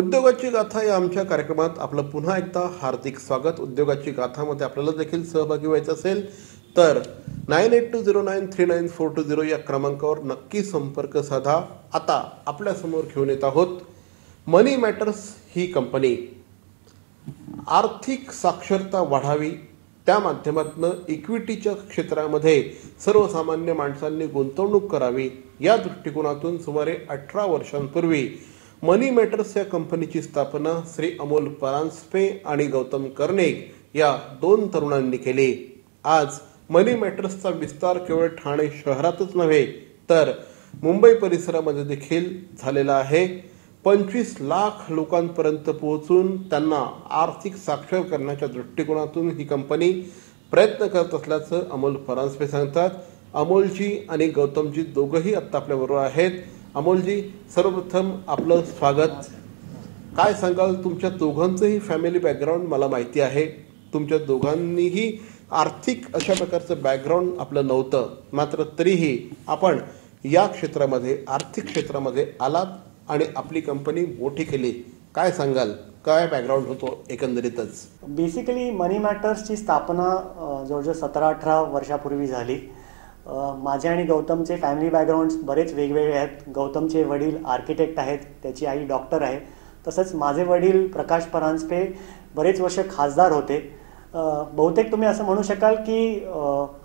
उद्योगाची गाथा या आमच्या कार्यक्रमात आपलं पुन्हा एकदा हार्दिक स्वागत। उद्योगाची गाथामध्ये आपल्याला देखील सहभागी व्हायचं असेल तर 9820939420 या क्रमांकावर नक्की संपर्क साधा। आता आपल्यासमोर घेऊन येत आहोत मनी मॅटर्स ही कंपनी। आर्थिक साक्षरता वाढावी त्या माध्यमातून इक्विटीच्या क्षेत्रामध्ये सर्वसामान्य माणसांनी गुंतवणूक करावी या दृष्टिकोनातून सुमारे 18 वर्षांपूर्वी मनी मॅटर्स या कंपनीची स्थापना श्री अमोल परांजपे आणि गौतम कर्णिक या दोन तरुणांनी केली। आज मनी मॅटर्सचा विस्तार केवळ ठाणे शहरातच नव्हे तर मुंबई परिसरामध्ये देखील झालेला आहे। 25 लाख लोकांपर्यंत पोहोचून त्यांना आर्थिक साक्षर करण्याच्या दृष्टिकोनातून ही कंपनी प्रयत्न करत असल्याचं अमोल परांजपे सांगतात। अमोलजी आणि गौतमजी दोघंही आता आपल्याबरोबर आहेत। अमोलजी, सर्वप्रथम आपलं स्वागत। काय सांगाल, तुमच्या दोघांचंही फॅमिली बॅकग्राऊंड मला माहिती आहे। तुमच्या दोघांनीही आर्थिक अशा प्रकारचं बॅकग्राऊंड आपलं नव्हतं, मात्र तरीही आपण या क्षेत्रामध्ये आर्थिक क्षेत्रामध्ये आलात आणि आपली कंपनी मोठी केली। काय सांगाल, काय बॅकग्राऊंड होतो एकंदरीतच? बेसिकली मनी मॅटर्सची स्थापना जवळजवळ 17-18 वर्षापूर्वी झाली। माझे आणि गौतमचे फॅमिली बॅकग्राऊंड्स बरेच वेगवेगळे आहेत। गौतमचे वडील आर्किटेक्ट आहेत, त्याची आई डॉक्टर आहे। तसंच माझे वडील प्रकाश परांजपे बरेच वर्ष खासदार होते। बहुतेक तुम्ही असं म्हणू शकाल की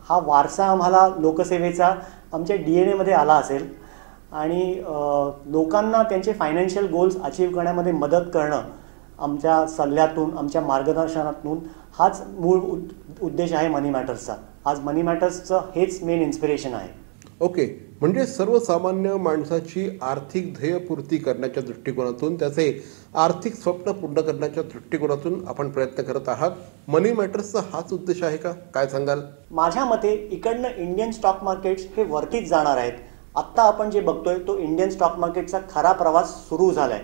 हा वारसा आम्हाला लोकसेवेचा आमच्या DNA मध्ये आला असेल आणि लोकांना त्यांचे फायनान्शियल गोल्स अचीव करण्यामध्ये मदत करणं आमच्या सल्ल्यातून, आमच्या मार्गदर्शनातून हाच मूळ उद्देश आहे मनी मॅटर्सचा। आज मनी मॅटर्सचं हेच मेन इन्स्पिरेशन आहे। ओके, म्हणजे सर्वसामान्य माणसाची आर्थिक ध्येयपूर्ती करण्याच्या दृष्टिकोनातून, त्याचे आर्थिक स्वप्न पूर्ण करण्याच्या दृष्टिकोनातून आपण प्रयत्न करत आहात। मनी मॅटर्सचा हाच उद्देश आहे का? काय सांगाल? माझ्या मते इकडनं इंडियन स्टॉक मार्केट्स हे वरतीच जाणार आहेत। आत्ता आपण जे बघतोय तो इंडियन स्टॉक मार्केटचा खरा प्रवास सुरू झालाय।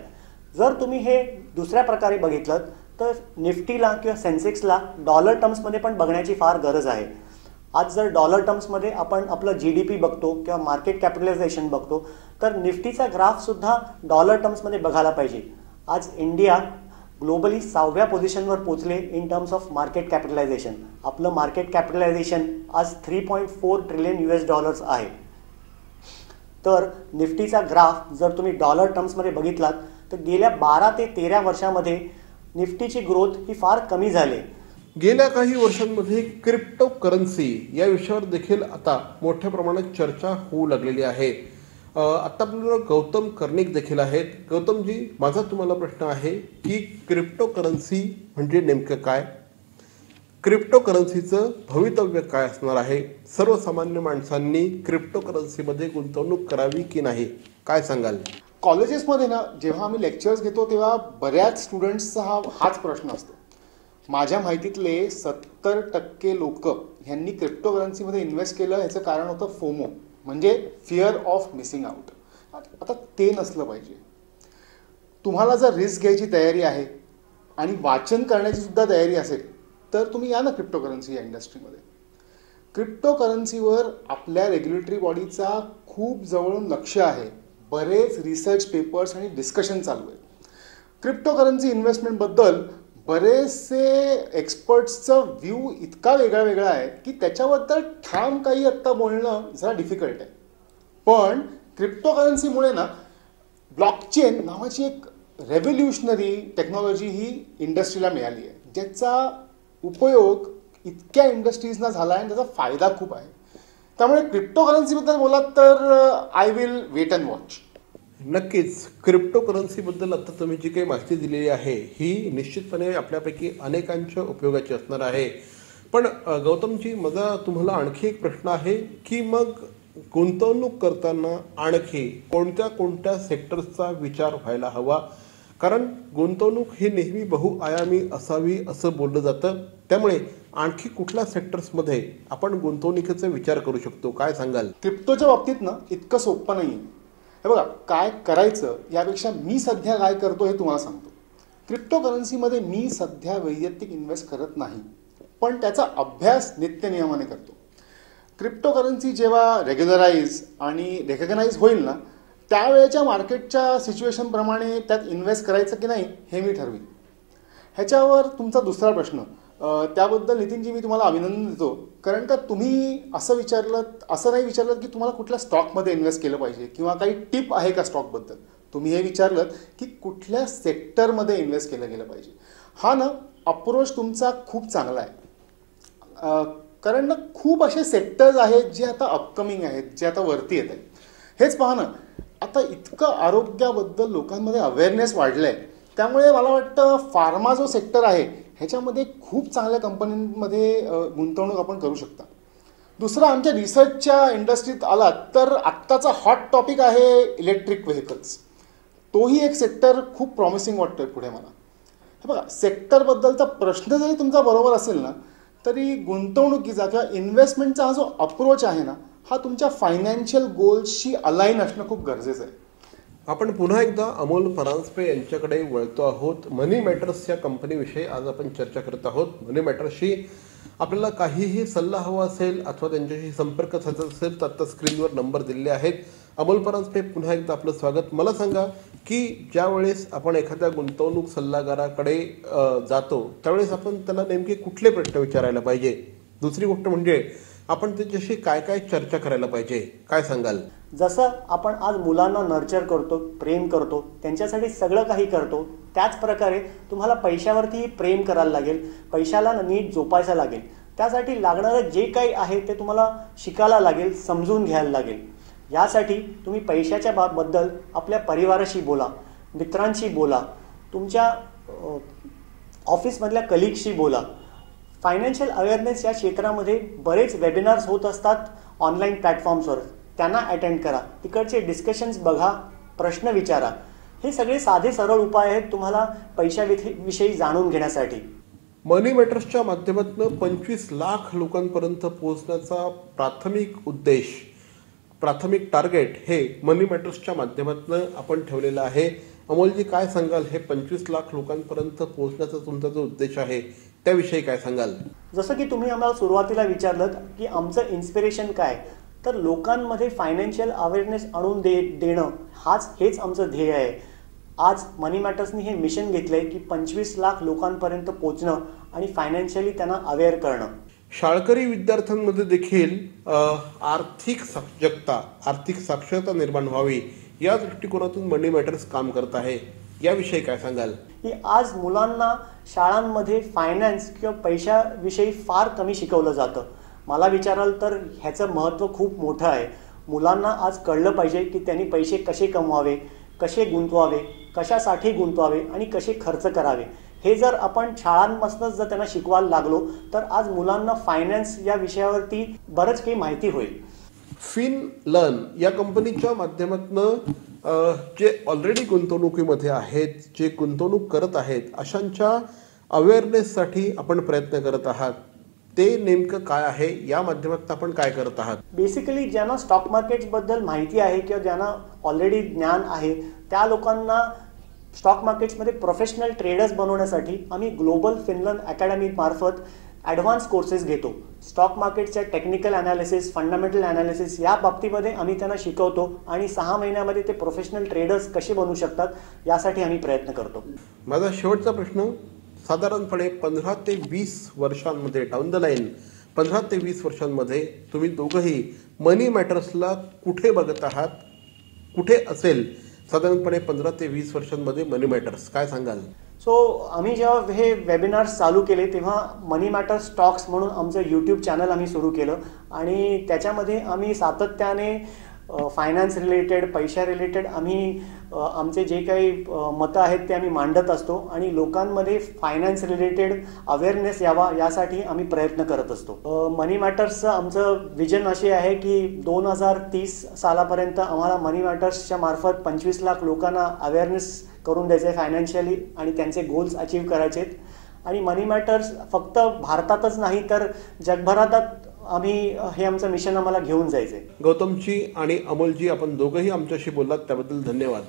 जर तुम्ही हे दुसऱ्या प्रकारे बघितलं तर निफ्टीला किंवा सेन्सेक्सला डॉलर टर्म्समध्ये पण बघण्याची फार गरज आहे। आज जर डॉलर टर्म्समध्ये आपण आपलं GDP बघतो किंवा मार्केट कॅपिटलायझेशन बघतो तर निफ्टीचा ग्राफ सुद्धा डॉलर टर्म्समध्ये बघायला पाहिजे। आज इंडिया ग्लोबली 6व्या पोझिशनवर पोहोचले in terms of market capitalisation. आपलं मार्केट कॅपिटलायझेशन आज $3.4 ट्रिलियन आहे। तर निफ्टीचा ग्राफ जर तुम्ही डॉलर टर्म्समध्ये बघितलात तर गेल्या 12 ते 13 वर्षामध्ये निफ्टीची ग्रोथ ही फार कमी झाली। गेल्या काही वर्षांमध्ये क्रिप्टो करन्सी या विषयावर देखील आता मोठ्या प्रमाणात चर्चा होऊ लागलेली आहे। आता आपल्याला गौतम कर्णिक देखील आहेत। गौतमजी, माझा तुम्हाला प्रश्न आहे की क्रिप्टो करन्सी म्हणजे नेमकं काय? क्रिप्टो करन्सीचं भवितव्य काय असणार आहे? सर्वसामान्य माणसांनी क्रिप्टो करन्सीमध्ये गुंतवणूक करावी की नाही, काय सांगाल? कॉलेजेसमध्ये ना जेव्हा आम्ही लेक्चर्स घेतो तेव्हा बऱ्याच स्टुडंट्सचा हाच प्रश्न असतो। माझ्या माहितीतले 70% लोक ह्यांनी क्रिप्टो करन्सीमध्ये इन्व्हेस्ट केलं। ह्याचं कारण होतं फोमो, म्हणजे फिअर ऑफ मिसिंग आउट। आता ते नसलं पाहिजे। तुम्हाला जर रिस्क घ्यायची तयारी आहे आणि वाचन करण्याची सुद्धा तयारी असेल तर तुम्ही या ना क्रिप्टो करन्सी या इंडस्ट्रीमध्ये। क्रिप्टो करन्सीवर आपल्या रेग्युलेटरी बॉडीचा खूप जवळून लक्ष आहे। बरेच रिसर्च पेपर्स आणि डिस्कशन चालू आहेत। क्रिप्टो करन्सी इन्व्हेस्टमेंटबद्दल बरेचसे एक्सपर्ट्सचं व्ह्यू इतका वेगळा आहे की त्याच्याबद्दल ठाम काही आत्ता बोलणं जरा डिफिकल्ट आहे। पण क्रिप्टो करन्सीमुळे ना ब्लॉकचेन नावाची एक रेव्होल्युशनरी टेक्नॉलॉजी ही इंडस्ट्रीला मिळाली आहे, ज्याचा उपयोग इतक्या इंडस्ट्रीजना झाला आहे आणि त्याचा फायदा खूप आहे। त्यामुळे क्रिप्टो करन्सीबद्दल बोलात तर I will wait and watch. नक्कीच क्रिप्टो करन्सीबद्दल आता तुम्ही जी काही माहिती दिलेली आहे ही निश्चितपणे आपल्यापैकी अनेकांच्या उपयोगाची असणार आहे। पण गौतमजी, माझा तुम्हाला आणखी एक प्रश्न आहे की मग गुंतवणूक करताना आणखी कोणत्या कोणत्या सेक्टर्सचा विचार व्हायला हवा? कारण गुंतवणूक ही नेहमी बहुआयामी असावी असं बोललं जातं, त्यामुळे आणखी कुठल्या सेक्टर्समध्ये आपण गुंतवणुकीचा विचार करू शकतो, काय सांगाल? क्रिप्टोच्या बाबतीत ना इतकं सोपं नाही। हे बघा, काय करायचं यापेक्षा मी सध्या काय करतो हे तुम्हाला सांगतो। क्रिप्टो करन्सीमध्ये मी सध्या वैयक्तिक इन्व्हेस्ट करत नाही, पण त्याचा अभ्यास नित्यनियमाने करतो। क्रिप्टो करन्सी जेव्हा रेग्युलराइज आणि रेकग्नाइज होईल ना त्यावेळेच्या मार्केटच्या सिच्युएशनप्रमाणे त्यात इन्व्हेस्ट करायचं की नाही हे मी ठरवीन. ह्याच्यावर तुमचा दुसरा प्रश्न, त्याबद्दल नितीनजी मी तुम्हाला अभिनंदन देतो. कारण का तुम्ही असं नाही विचारलं की तुम्हाला कुठल्या स्टॉकमध्ये इन्व्हेस्ट केलं पाहिजे किंवा काही टिप आहे का स्टॉकबद्दल. तुम्ही हे विचारलं की कुठल्या सेक्टरमध्ये इन्व्हेस्ट केलं गेलं पाहिजे. हा ना अप्रोच तुमचा खूप चांगला आहे. कारण ना खूप असे सेक्टर्स आहेत जे आता अपकमिंग आहेत, जे आता वरती येत आहेत. हेच पहा ना, आता इतकं आरोग्याबद्दल लोकांमध्ये अवेअरनेस वाढलं आहे. त्यामुळे मला वाटतं फार्मा जो सेक्टर आहे ह्याच्यामध्ये खूप चांगल्या कंपन्यांमध्ये गुंतवणूक आपण करू शकता. दुसरं, आमच्या रिसर्चच्या इंडस्ट्रीत आलात तर आत्ताचा हॉट टॉपिक आहे इलेक्ट्रिक व्हेकल्स. तोही एक सेक्टर खूप प्रॉमिसिंग वाटतोय पुढे मला. हे बघा, सेक्टरबद्दलचा प्रश्न जरी तुमचा बरोबर असेल ना तरी गुंतवणुकीचा किंवा इन्व्हेस्टमेंटचा हा जो अप्रोच आहे ना हा तुमच्या फायनान्शियल गोल्सशी अलाईन असणं खूप गरजेचं आहे. आपण पुन्हा एकदा अमोल परांजपे यांच्याकडे वळतो आहोत. मनी मॅटर्स या कंपनीविषयी आज आपण चर्चा करत आहोत. मनी मॅटर्सशी आपल्याला काहीही सल्ला हवा असेल अथवा त्यांच्याशी संपर्क साधायचा असेल तर आता स्क्रीनवर नंबर दिलेले आहेत. अमोल परांजपे, पुन्हा एकदा आपलं स्वागत. मला सांगा की ज्यावेळेस आपण एखाद्या गुंतवणूक सल्लागाराकडे जातो त्यावेळेस आपण त्यांना नेमके कुठले प्रश्न विचारायला पाहिजे? दुसरी गोष्ट म्हणजे आपण त्याच्याशी काय काय चर्चा करायला पाहिजे, काय सांगाल? जसं आपण आज मुलांना नर्चर करतो, प्रेम करतो, त्यांच्यासाठी सगळं काही करतो, त्याच प्रकारे तुम्हाला पैशावरती प्रेम करायला लागेल, पैशाला नीट जोपायचं लागेल. त्यासाठी लागणारं जे काही आहे ते तुम्हाला शिकायला लागेल, समजून घ्यायला लागेल. यासाठी तुम्ही पैशाच्या बद्दल आपल्या परिवाराशी बोला, मित्रांशी बोला, तुमच्या ऑफिसमधल्या कलिगशी बोला. फायनान्शियल अवेअरनेस या क्षेत्रामध्ये बरेच वेबिनार्स होत असतात ऑनलाईन प्लॅटफॉर्म्सवर, त्यांना अटेंड करा, तिकडचे डिस्कशन्स बघा, प्रश्न विचारा. हे सगळे साधे सरळ उपाय आहेत तुम्हाला पैशाविषयी जाणून घेण्यासाठी. मनी मॅटर्सच्या माध्यमातून 25 लाख लोकांपर्यंत पोहोचण्याचा प्राथमिक उद्देश, प्राथमिक टार्गेट हे मनी मॅटर्सच्या माध्यमातून आपण ठेवलेलं आहे. अमोलजी, काय सांगाल? हे 25 लाख लोकांपर्यंत पोहोचण्याचा तुमचा जो उद्देश आहे त्याविषयी काय सांगाल? जसं की तुम्ही आम्हाला सुरुवातीला विचारलं की आमचं इन्स्पिरेशन काय, तर लोकांमध्ये फायनान्शियल अवेअरनेस आणून देणं हेच आमचं ध्येय आहे. आज मनी मॅटर्सनी हे मिशन घेतलंय की 25 लाख लोकांपर्यंत पोहोचणं आणि फायनान्शियली त्यांना अवेअर करणं. शाळकरी विद्यार्थ्यांमध्ये देखील आर्थिक साक्षरता निर्माण व्हावी या दृष्टिकोनातून मनी मॅटर्स काम करत आहे. याविषयी काय सांगाल? की आज मुलांना शाळांमध्ये फायनान्स किंवा पैशाविषयी फार कमी शिकवलं जातं. मला विचाराल तर ह्याचं महत्त्व खूप मोठं आहे. मुलांना आज कळलं पाहिजे की त्यांनी पैसे कसे कमवावे, कसे गुंतवावे, कशासाठी गुंतवावे आणि कसे खर्च करावे. हे जर आपण शाळांपासूनच जर त्यांना शिकवायला लागलो तर आज मुलांना फायनान्स या विषयावरती बरंच काही माहिती होईल. फिनलर्न या कंपनीच्या माध्यमातून जे ऑलरेडी गुंतवणुकीमध्ये आहेत, जे गुंतवणूक करत आहेत, अशांच्या अवेअरनेससाठी आपण प्रयत्न करत आहात. ते नेमकं काय आहे, या माध्यमातून आपण काय करत आहात? बेसिकली ज्यांना स्टॉक मार्केट्सबद्दल माहिती आहे किंवा ज्यांना ऑलरेडी ज्ञान आहे त्या लोकांना स्टॉक मार्केट्समध्ये प्रोफेशनल ट्रेडर्स बनवण्यासाठी आम्ही ग्लोबल फिनलर्न अकॅडमी मार्फत ॲडव्हान्स कोर्सेस घेतो. स्टॉक मार्केटच्या टेक्निकल ॲनालिसिस, फंडामेंटल ॲनालिसिस या बाबतीमध्ये आम्ही त्यांना शिकवतो आणि 6 महिन्यामध्ये ते प्रोफेशनल ट्रेडर्स कसे बनू शकतात यासाठी आम्ही प्रयत्न करतो. माझा शेवटचा प्रश्न, साधारणपणे 15 ते 20 वर्षांमध्ये डाऊन द लाईन 15 ते 20 वर्षांमध्ये तुम्ही दोघंही मनी मॅटर्सला कुठे बघत आहात? कुठे असेल साधारणपणे 15 ते 20 वर्षांमध्ये मनी मॅटर्स, काय सांगाल? आम्ही जेव्हा हे वेबिनार्स चालू केले तेव्हा मनी मॅटर स्टॉक्स म्हणून आमचं यूट्यूब चॅनल आम्ही सुरू केलं आणि त्याच्यामध्ये आम्ही सातत्याने फायनान्स रिलेटेड, पैशा रिलेटेड आम्ही आमचे जे काही मतं आहेत ते आम्ही मांडत असतो आणि लोकांमध्ये फायनान्स रिलेटेड अवेअरनेस यावा यासाठी आम्ही प्रयत्न करत असतो. मनी मॅटर्सचं आमचं विजन असे आहे की 2030 सालापर्यंत आम्हाला मनी मॅटर्सच्या मार्फत 25 लाख लोकांना अवेअरनेस करून द्यायचे फायनान्शियली आणि त्यांचे गोल्स अचीव करायचे. आणि मनी मॅटर्स फक्त भारतातच नाही तर जगभरात आम्ही हे आमचं मिशन आम्हाला घेऊन जायचंय. गौतमजी आणि अमोलजी, आपण दोघंही आमच्याशी बोललात त्याबद्दल धन्यवाद.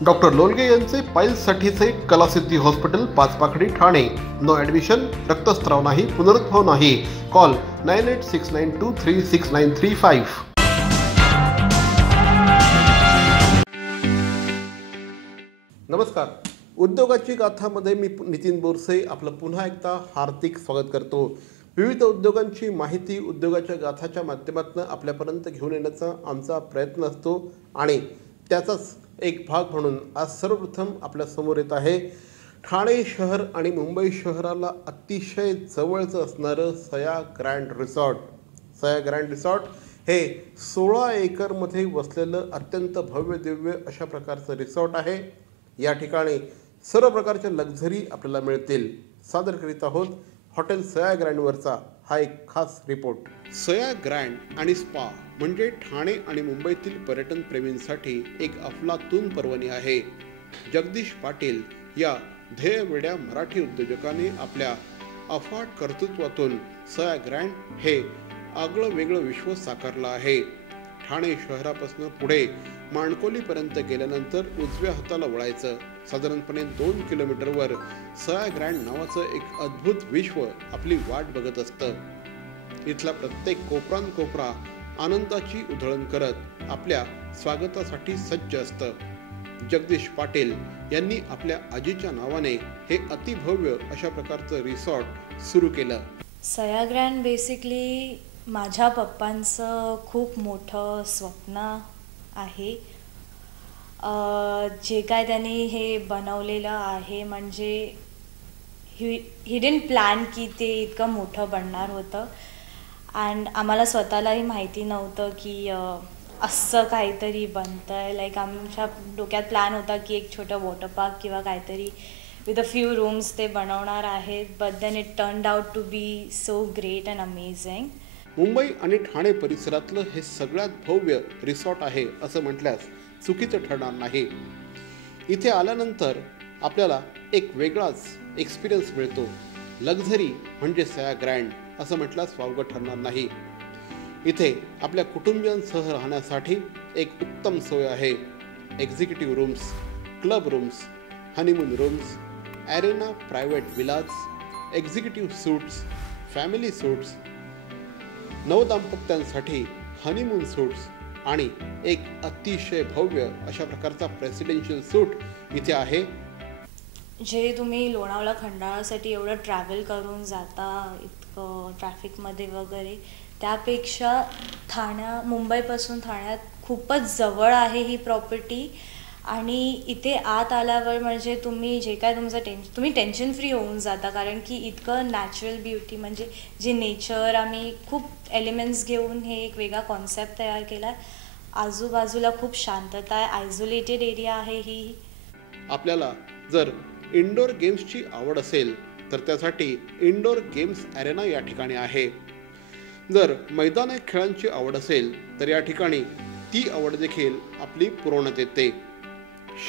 डॉक्टर लोलगे यांचे पाईल्ससाठीचे कलासिद्धी हॉस्पिटल, 5 पाखडी, ठाणे. नो ॲडमिशन, रक्तस्राव नाही, पुनरुद्भव नाही. कॉल 9869236935. नमस्कार. उद्योगाची गाथामध्ये मी नितीन बोरसे आपलं पुन्हा एकदा हार्दिक स्वागत करतो. विविध उद्योगांची माहिती उद्योगाच्या गाथाच्या माध्यमातून आपल्यापर्यंत घेऊन येण्याचा आमचा प्रयत्न असतो आणि त्याचाच एक भाग म्हणून आज सर्वप्रथम आपल्या समोर येत आहे ठाणे शहर आणि मुंबई शहराला अतिशय जवळचं असणारं सया ग्रँड रिसॉर्ट. सया ग्रँड रिसॉर्ट हे 16 एकरमध्ये वसलेलं अत्यंत भव्य दिव्य अशा प्रकारचं रिसॉर्ट आहे. या ठिकाणी सर्व प्रकारच्या लक्झरी आपल्याला मिळतील. सादर करीत आहोत हॉटेल सया ग्रँडवरचा हा एक खास रिपोर्ट. सया ग्रँड आणि स्पा म्हणजे ठाणे आणि मुंबईतील पर्यटन प्रेमींसाठी एक अफलातून पर्वणी आहे. जगदीश पाटील या ध्येयवेड्या मराठी उद्योजकाने आपल्या अफाट कर्तृत्वातून सया ग्रँड हे आगळं वेगळं विश्व साकारलं आहे. ठाणे शहरापासून पुढे माणकोलीपर्यंत गेल्यानंतर उजव्या हाताला वळायचं. साधारणपणे 2 किलोमीटरवर सया ग्रँड नावाचं एक अद्भुत विश्व आपली वाट बघत असतं. इथला प्रत्येक कोपरा आनंदाची उधळण करत आपल्या स्वागतासाठी सज्ज असतं. जगदीश पाटील यांनी आपल्या आजीच्या नावाने हे अतिभव्य अशा प्रकारचं रिसॉर्ट सुरू केलं. सया ग्रँड बेसिकली माझ्या पप्पांचं खूप मोठं स्वप्न आहे. जे काय त्यांनी हे बनवलेलं आहे म्हणजे ही डिडंट प्लॅन की ते इतकं मोठं बनणार होतं. अँड आम्हाला स्वतःलाही माहिती नव्हतं की असं काहीतरी बनतं आहे. लाईक आमच्या डोक्यात प्लॅन होता की एक छोटं वॉटर पार्क किंवा काहीतरी विथ अ फ्यू रूम्स ते बनवणार आहेत. But then it turned out to be so great and amazing. Mumbai आणि ठाणे परिसरातलं हे सगळ्यात भव्य रिसॉर्ट आहे असं म्हटल्यास चुकीचं ठरणार नाही. इथे आल्यानंतर आपल्याला एक वेगळाच एक्सपिरियन्स मिळतो. लक्झरी म्हणजे सया ग्रँड असं म्हटल्यास वावगं ठरणार नाही. इथे आपल्या कुटुंबियांसह राहण्यासाठी एक उत्तम सोय आहे. Executive rooms, club rooms, honeymoon rooms, arena private villas, executive suites, family suites, नवदाम्पत्यांसाठी हनीमून सूट्स आणि एक अतिशय भव्य अशा प्रकारचा प्रेसिडेन्शियल सूट इथे आहे. जे तुम्ही लोणावळा खंडाळासाठी एवढं ट्रॅव्हल करून जाता इतकं ट्रॅफिकमध्ये वगैरे, त्यापेक्षा मुंबईपासून ठाण्यात खूपच जवळ आहे ही प्रॉपर्टी. आणि इथे आत आल्यावर म्हणजे तुम्ही जे काय तुम्ही टेन्शन फ्री होऊन जाता. कारण की इतकं नॅचरल ब्युटी म्हणजे जे नेचर आम्ही खूप एलिमेंट्स घेऊन हे एक वेगळा कॉन्सेप्ट तयार केला आहे. आजूबाजूला खूप शांतता आहे. आयसोलेटेड एरिया आहे ही. आपल्याला जर इंडोर गेम्सची आवड असेल तर त्यासाठी इंडोर गेम्स ॲरेना या ठिकाणी आहे. जर मैदानी खेळांची आवड असेल तर या ठिकाणी ती आवड देखील आपली पुरवण्यात येते.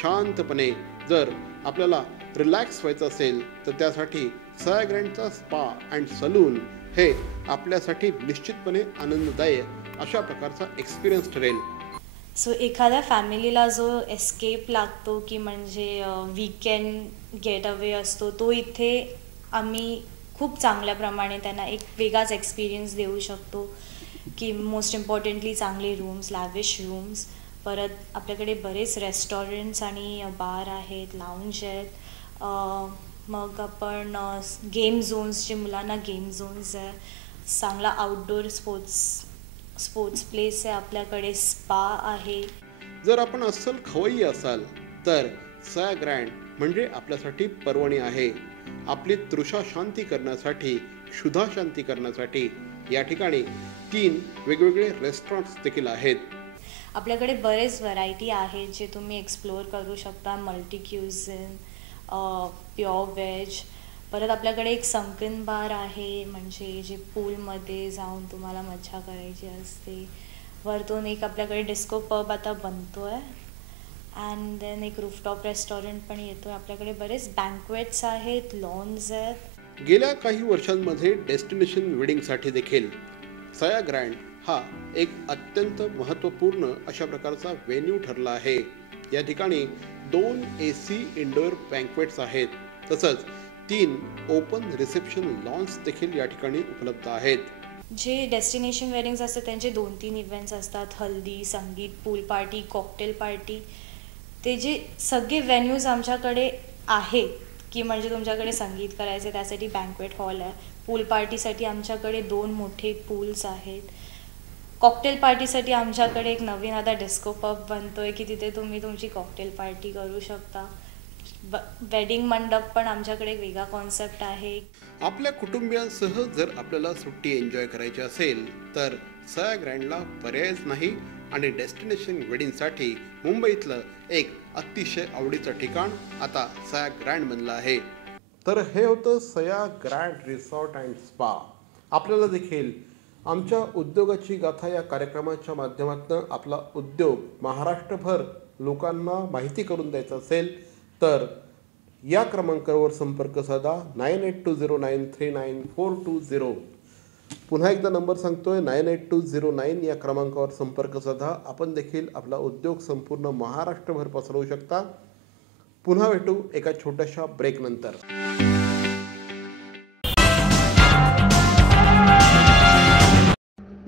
शांतपणे जर आपल्याला रिलॅक्स व्हायचं असेल तर त्यासाठी सया ग्रँडचा स्पा अँड सलून हे आपल्यासाठी निश्चितपणे आनंददायक अशा प्रकारचा एक्सपिरियन्स ठरेल. सो एखाद्या फॅमिलीला जो एस्केप लागतो की म्हणजे वीकेंड गेट अवे असतो, तो इथे आम्ही खूप चांगल्या प्रमाणे त्यांना एक वेगळाच एक्सपिरियन्स देऊ शकतो. की मोस्ट इम्पॉर्टंटली चांगले रूम्स, लॅविश रूम्स. परत आपल्याकडे बरेच रेस्टॉरंट्स आणि बार आहेत, लाऊंज आहेत. मग आपण गेम झोन्स, जे मुलांना गेम झोन्स आहे, चांगला आउटडोर स्पोर्ट्स प्लेस आहे आपल्याकडे, स्पा आहे. जर आपण अस्सल खवय्ये असाल तर सया ग्रँड म्हणजे आपल्यासाठी पर्वणी आहे. आपली तृषा शांती करण्यासाठी, क्षुधा शांती करण्यासाठी या ठिकाणी 3 वेगवेगळे रेस्टॉरंट्स देखील आहेत. आपल्याकडे बरेच व्हरायटी आहेत जे तुम्ही एक्सप्लोअर करू शकता. Multi cuisine, pure veg. परत आपल्याकडे एक संकन बार आहे म्हणजे जे पूलमध्ये जाऊन तुम्हाला मज्जा करायची असते. वरतून एक आपल्याकडे डिस्को पब आता बनतो आहे. अँड देन एक रूफटॉप रेस्टॉरंट पण येतो आहे. आपल्याकडे बरेच बँक्वेट्स आहेत, लॉन्स आहेत. गेल्या काही वर्षांमध्ये डेस्टिनेशन वेडिंगसाठी देखील सया ग्रँड हा एक अत्यंत महत्त्वपूर्ण अशा प्रकारचा व्हेन्यू ठरला आहे. या ठिकाणी 2 AC इंडोर बँक्वेट्स आहेत. तसंच 3 ओपन रिसेप्शन लॉन्स देखील या ठिकाणी उपलब्ध आहेत. जे डेस्टिनेशन वेडिंग्स असतात त्यांचे 2-3 इव्हेंट्स असतात. हल्दी, संगीत, पूल पार्टी, कॉकटेल पार्टी. ते जे सगळे व्हेन्यूज आमच्याकडे आहेत की म्हणजे तुमच्याकडे संगीत करायचे त्यासाठी बँक्वेट हॉल आहे. पूल पार्टीसाठी आमच्याकडे 2 मोठे पूल्स आहेत. कॉकटेल पार्टीसाठी आमच्याकडे एक नवीन आता डिस्को पब बनतोय की तिथे तुम्ही तुमची कॉकटेल पार्टी करू शकता. वेडिंग मंडप पण आमच्याकडे एक वेगळा कॉन्सेप्ट आहे. आपल्या कुटुंबियांसह जर आपल्याला सुट्टी एन्जॉय करायची असेल तर सया ग्रँडला पर्यायच नाही आणि डेस्टिनेशन वेडिंगसाठी मुंबईतलं एक अतिशय आवडीचं ठिकाण आता सया ग्रँड बनलं आहे. तर हे होतं सया ग्रँड रिसॉर्ट अँड स्पा. आपल्याला देखील आमच्या उद्योगाची गाथा या कार्यक्रमाच्या माध्यमातून आपला उद्योग महाराष्ट्रभर लोकांना माहिती करून द्यायचा असेल तर या क्रमांकावर संपर्क साधा 9820939420. पुन्हा एकदा नंबर सांगतोय 982009 या क्रमांकावर संपर्क साधा. आपण देखील आपला उद्योग संपूर्ण महाराष्ट्रभर पसरवू शकता. पुन्हा भेटू एका छोट्याशा ब्रेक नंतर.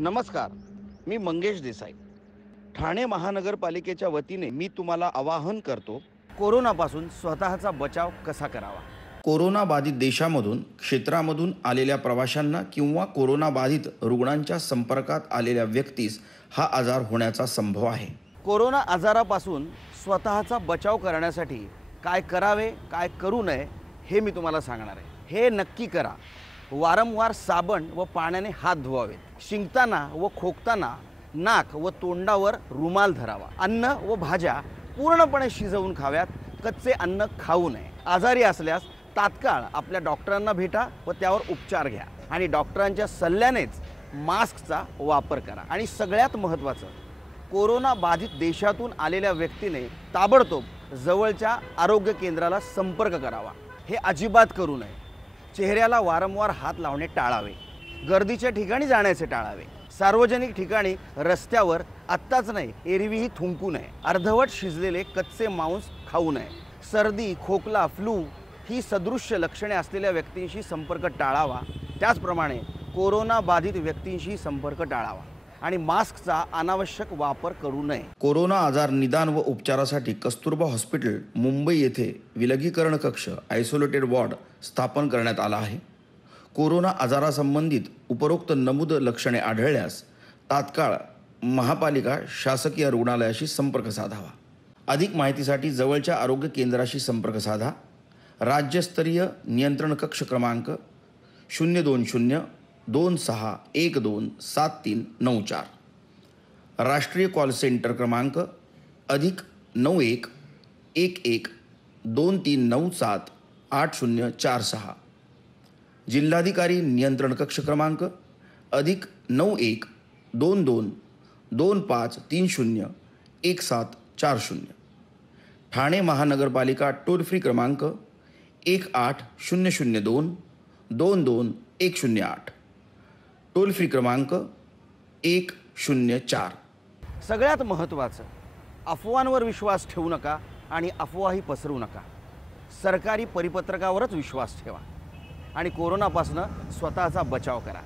नमस्कार, मी मंगेश देसाई. ठाणे महानगरपालिकेच्या वतीने मी तुम्हाला आवाहन करतो, कोरोनापासून स्वतःचा बचाव कसा करावा. कोरोना बाधित देशामधून क्षेत्रामधून आलेल्या प्रवाशांना किंवा कोरोना बाधित रुग्णांच्या संपर्कात आलेल्या व्यक्तीस हा आजार होण्याचा संभव आहे. कोरोना आजारापासून स्वतःचा बचाव करण्यासाठी काय करावे काय करू नये हे मी तुम्हाला सांगणार आहे. हे नक्की करा. वारंवार साबण व पाण्याने हात धुवावेत. शिंकताना व खोकताना नाक व तोंडावर रुमाल धरावा. अन्न व भाज्या पूर्णपणे शिजवून खाव्यात. कच्चे अन्न खाऊ नये. आजारी असल्यास तात्काळ आपल्या डॉक्टरांना भेटा व त्यावर उपचार घ्या आणि डॉक्टरांच्या सल्ल्यानेच मास्कचा वापर करा. आणि सगळ्यात महत्त्वाचं, कोरोना बाधित देशातून आलेल्या व्यक्तीने ताबडतोब जवळच्या आरोग्य केंद्राला संपर्क करावा. हे अजिबात करू नये. चेहऱ्याला वारंवार हात लावणे टाळावे. गर्दीच्या ठिकाणी जाण्याचे टाळावे. सार्वजनिक ठिकाणी रस्त्यावर आत्ताच नाही एरवीही थुंकू नये. अर्धवट शिजलेले कच्चे मांस खाऊ नये. सर्दी, खोकला, फ्लू ही सदृश्य लक्षणे असलेल्या व्यक्तींशी संपर्क टाळावा. त्याचप्रमाणे कोरोना बाधित व्यक्तींशी संपर्क टाळावा आणि मास्कचा अनावश्यक वापर करू नये. कोरोना आजार निदान व उपचारासाठी कस्तुरबा हॉस्पिटल मुंबई येथे विलगीकरण कक्ष आयसोलेटेड वॉर्ड स्थापन करण्यात आला आहे. कोरोना आजारासंबंधित उपरोक्त नमूद लक्षणे आढळल्यास तात्काळ महापालिका शासकीय रुग्णालयाशी संपर्क साधावा. अधिक माहितीसाठी जवळच्या आरोग्य केंद्राशी संपर्क साधा. राज्यस्तरीय नियंत्रण कक्ष क्रमांक 02026127394. राष्ट्रीय कॉल सेंटर क्रमांक +91 11 2397 8046. जिल्हाधिकारी नियंत्रण कक्ष क्रमांक +91 22 2530 1740. ठाणे महानगरपालिका टोल फ्री क्रमांक 18002 22108. टोल फ्री क्रमांक 104. सगळ्यात महत्त्वाचं, अफवांवर विश्वास ठेवू नका आणि अफवाही पसरवू नका. सरकारी परिपत्रकावरच विश्वास ठेवा आणि कोरोनापासून स्वतःचा बचाव करा.